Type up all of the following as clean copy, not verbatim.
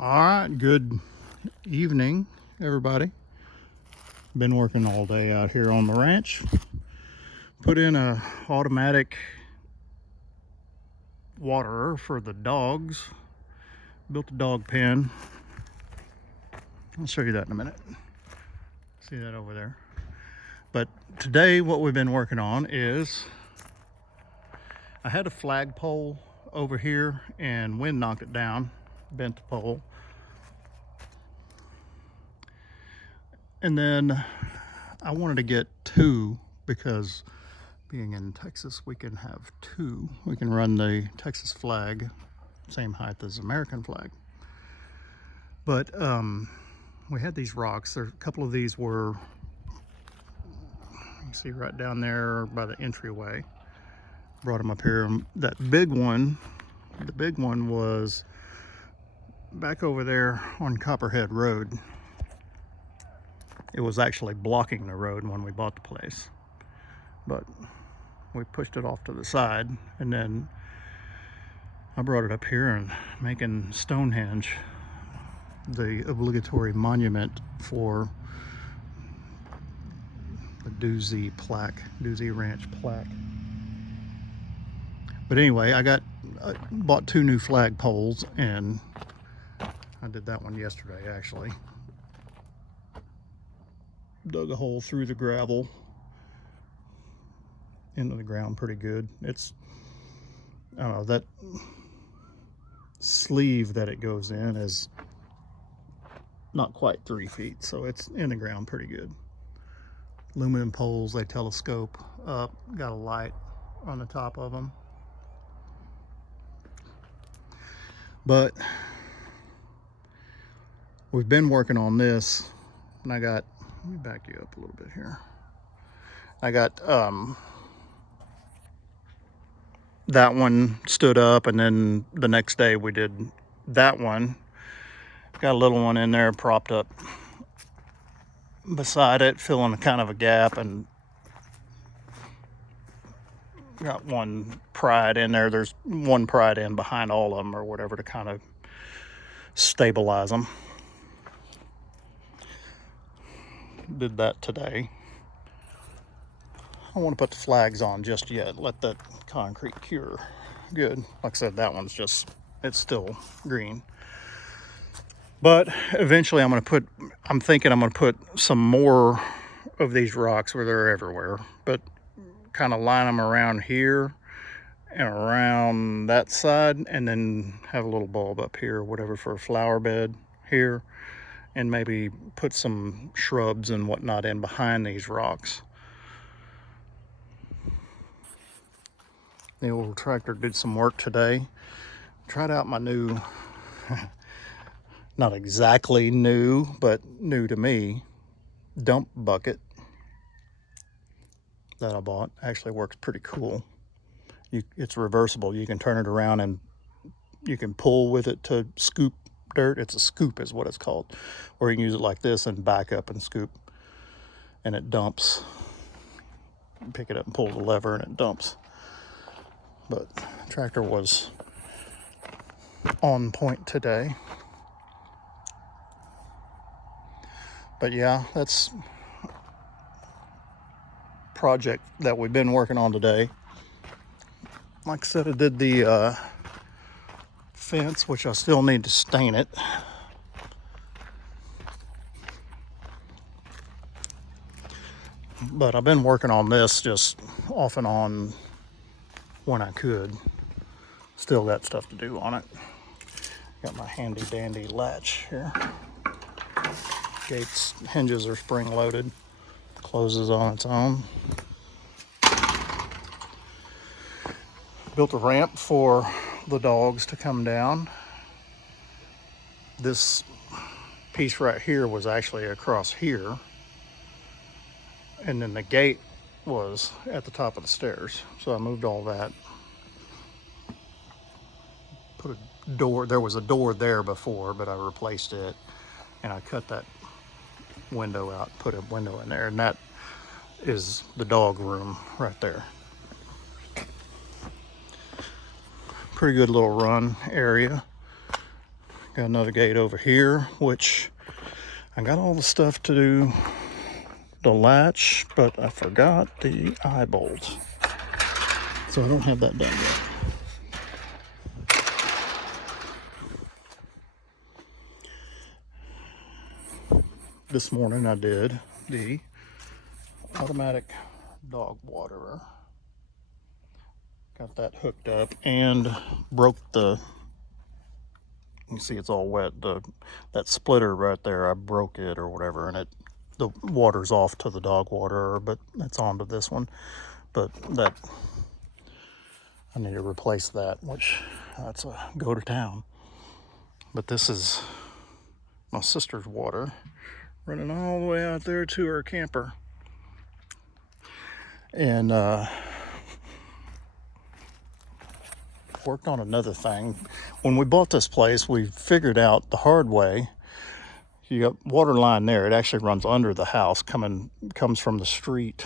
All right, good evening, everybody. Been working all day out here on the ranch. Put in a automatic waterer for the dogs. Built a dog pen. I'll show you that in a minute. See that over there? But today what we've been working on is I had a flagpole over here and wind knocked it down, bent the pole. And then I wanted to get two because being in Texas, we can have two. We can run the Texas flag, same height as American flag. But we had these rocks. A couple of these were, you see right down there by the entryway. Brought them up here. That big one, the big one was back over there on Copperhead Road. It was actually blocking the road when we bought the place, but we pushed it off to the side, and then I brought it up here and making Stonehenge the obligatory monument for the Doozy Ranch plaque. But anyway, I bought two new flag poles, and I did that one yesterday actually. Dug a hole through the gravel into the ground pretty good. It's, I don't know, that sleeve that it goes in is not quite 3 feet, so it's in the ground pretty good. Aluminum poles, they telescope up, got a light on the top of them. But we've been working on this, and I got, let me back you up a little bit here. I got that one stood up, and then the next day we did that one. Got a little one in there propped up beside it, filling kind of a gap, and got one pried in there. There's one pried in behind all of them or whatever to kind of stabilize them. Did that today. I don't want to put the flags on just yet. Let that concrete cure good. Like I said, that one's just, it's still green. But eventually I'm thinking I'm going to put some more of these rocks where they're everywhere, but kind of line them around here and around that side, and then have a little bulb up here or whatever for a flower bed here, and maybe put some shrubs and whatnot in behind these rocks. The old tractor did some work today. Tried out my new, not exactly new, but new to me, dump bucket that I bought. Actually works pretty cool. It's reversible. You can turn it around and you can pull with it to scoop dirt. It's a scoop is what it's called. Or you can use it like this and back up and scoop, and it dumps. You pick it up and pull the lever and it dumps. But the tractor was on point today. But yeah, that's project that we've been working on today. Like I said, I did the fence, which I still need to stain it. But I've been working on this just off and on when I could. Still got stuff to do on it. Got my handy dandy latch here. Gates, hinges are spring loaded. Closes on its own. Built a ramp for the dogs to come down. This piece right here was actually across here, and then the gate was at the top of the stairs, so I moved all that. Put a door, there was a door there before, but I replaced it, and I cut that window out, put a window in there, and that is the dog room right there. Pretty good little run area. Got another gate over here, which I got all the stuff to do the latch, but I forgot the eye bolt. So I don't have that done yet. This morning I did the automatic dog waterer. Got that hooked up and broke the, you can see it's all wet, that splitter right there, I broke it or whatever, and the water's off to the dog waterer, but it's onto this one. But that, I need to replace that, which that's a go to town. But this is my sister's water running all the way out there to her camper. And worked on another thing. When we bought this place, we figured out the hard way. You got water line there. It actually runs under the house, comes from the street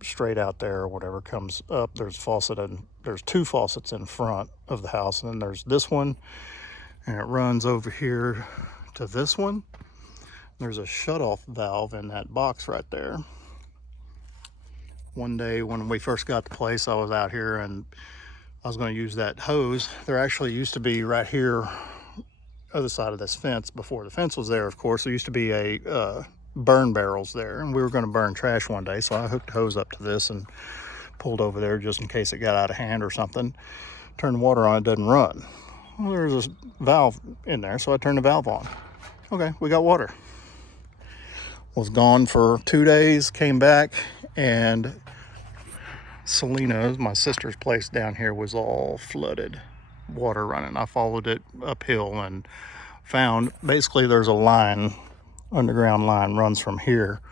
straight out there or whatever, comes up. There's a faucet, and there's two faucets in front of the house, and then there's this one, and it runs over here to this one. There's a shutoff valve in that box right there. One day when we first got the place, I was out here and I was going to use that hose. There actually used to be right here, other side of this fence, before the fence was there, of course, there used to be a burn barrels there, and we were going to burn trash one day, so I hooked the hose up to this and pulled over there just in case it got out of hand or something. Turned the water on, it doesn't run. Well, there's a valve in there, so I turned the valve on. Okay, we got water. Was gone for 2 days, came back, and Selena's, my sister's place down here, was all flooded, water running. I followed it uphill and found, basically there's a line, underground line runs from here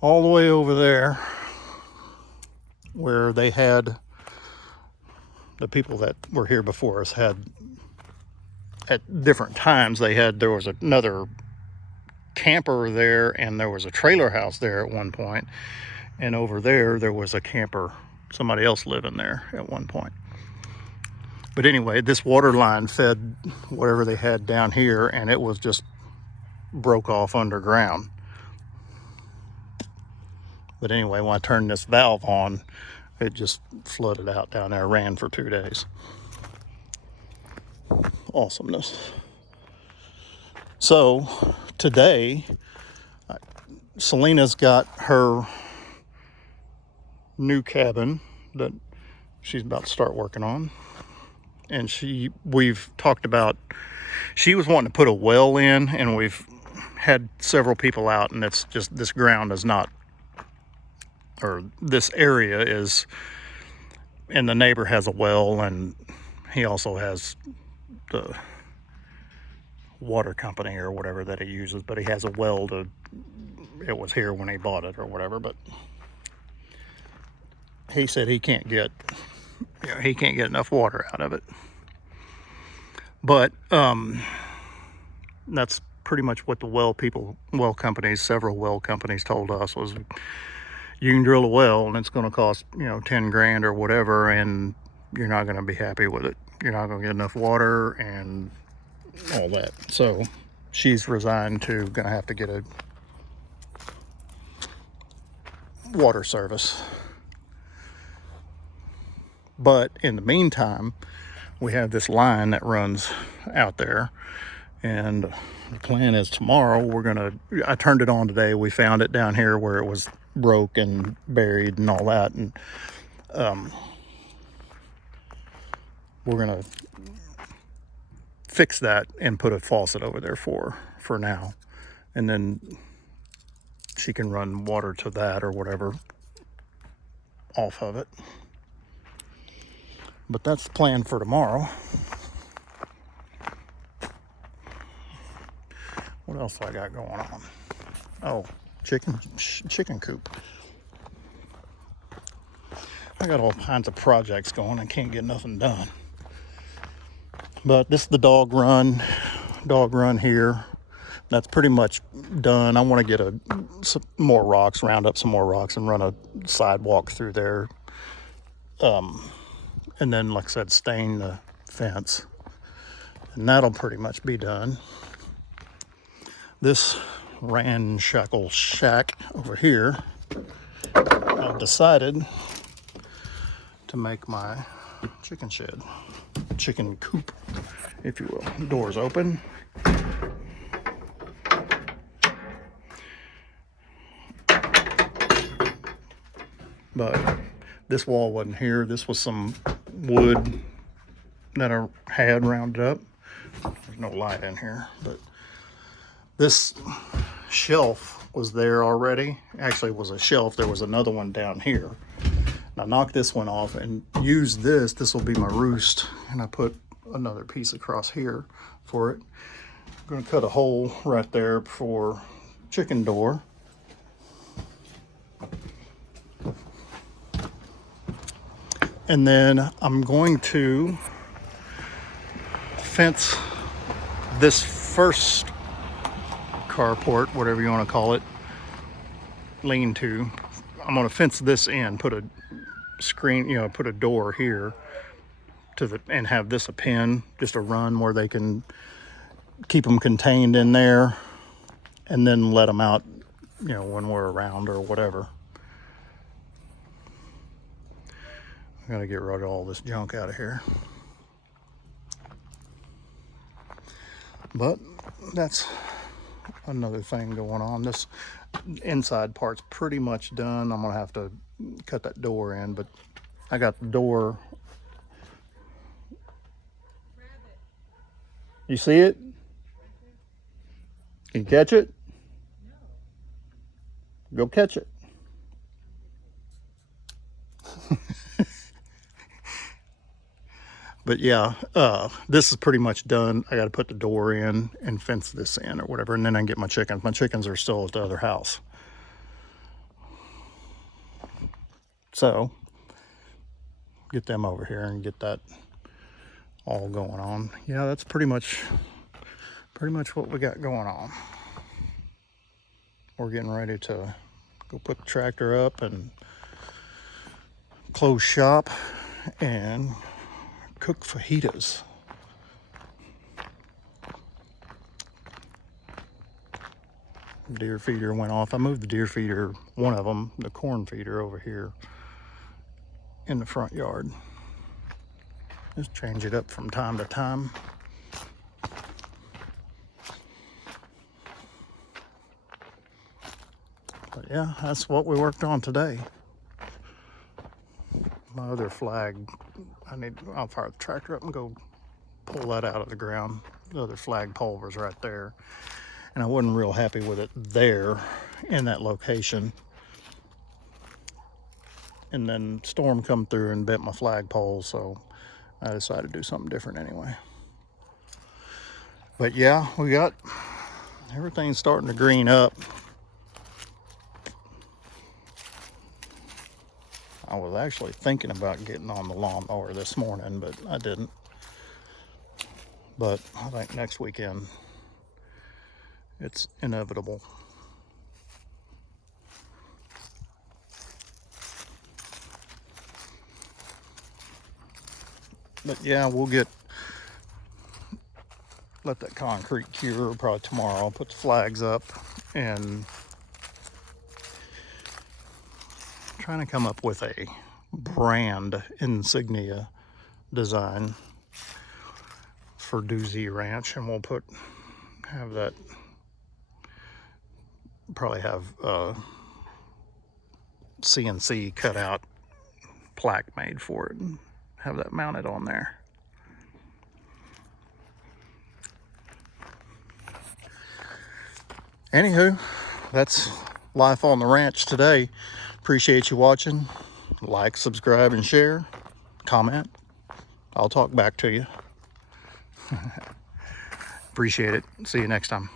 all the way over there, where they had, the people that were here before us had, at different times, there was another camper there, and there was a trailer house there at one point, and over there was a camper, somebody else living there at one point. But anyway, this water line fed whatever they had down here, and it was just broke off underground. But anyway, when I turned this valve on, it just flooded out down there, ran for 2 days. Awesomeness. So today, Selena's got her new cabin that she's about to start working on, and we've talked about, she was wanting to put a well in, and we've had several people out, and it's just, this ground is not, or this area is, and the neighbor has a well, and he also has the water company or whatever that he uses, but he has a well it was here when he bought it or whatever, but he said he can't get enough water out of it. But that's pretty much what the several well companies told us, was you can drill a well and it's going to cost 10 grand or whatever, and you're not going to be happy with it. You're not going to get enough water and all that. So she's resigned to going to have to get a water service. But in the meantime, we have this line that runs out there, and the plan is tomorrow I turned it on today. We found it down here where it was broke and buried and all that, and we're gonna fix that and put a faucet over there for now, and then she can run water to that or whatever off of it. But that's the plan for tomorrow. What else I got going on? Oh, chicken coop. I got all kinds of projects going and can't get nothing done. But this is the dog run here. That's pretty much done. I want to get some more rocks, round up some more rocks, and run a sidewalk through there. And then, like I said, stain the fence. And that'll pretty much be done. This ramshackle shack over here, I've decided to make my chicken shed, chicken coop, if you will. Doors open. But this wall wasn't here. This was some wood that I had rounded up. There's no light in here, but this shelf was there already. Actually, it was a shelf. There was another one down here. And I knocked this one off and used this. This will be my roost. And I put another piece across here for it. I'm going to cut a hole right there for chicken door. And then I'm going to fence this first carport, whatever you want to call it, lean-to. I'm going to fence this in, put a screen, put a door here and have this a pen, just a run where they can keep them contained in there, and then let them out, when we're around or whatever. I gotta get rid of all this junk out of here. But that's another thing going on. This inside part's pretty much done. I'm gonna have to cut that door in, but I got the door. You see it? Can you catch it? Go catch it. But yeah, this is pretty much done. I got to put the door in and fence this in or whatever, and then I can get my chickens. My chickens are still at the other house. So, get them over here and get that all going on. Yeah, that's pretty much what we got going on. We're getting ready to go put the tractor up and close shop and cook fajitas. Deer feeder went off. I moved the deer feeder, one of them, the corn feeder, over here in the front yard. Just change it up from time to time. But yeah, that's what we worked on today. My other flag, I'll fire the tractor up and go pull that out of the ground. The other flag pulver's right there. And I wasn't real happy with it there in that location. And then storm come through and bent my flagpole, so I decided to do something different anyway. But yeah, we got everything starting to green up. I was actually thinking about getting on the lawnmower this morning, but I didn't. But I think next weekend it's inevitable. But yeah, we'll let that concrete cure probably tomorrow. I'll put the flags up and trying to come up with a brand insignia design for Doozy Ranch, and we'll have that, probably have CNC cut out plaque made for it and have that mounted on there. Anywho, that's life on the ranch today. Appreciate you watching. Like, subscribe, and share. Comment. I'll talk back to you. Appreciate it. See you next time.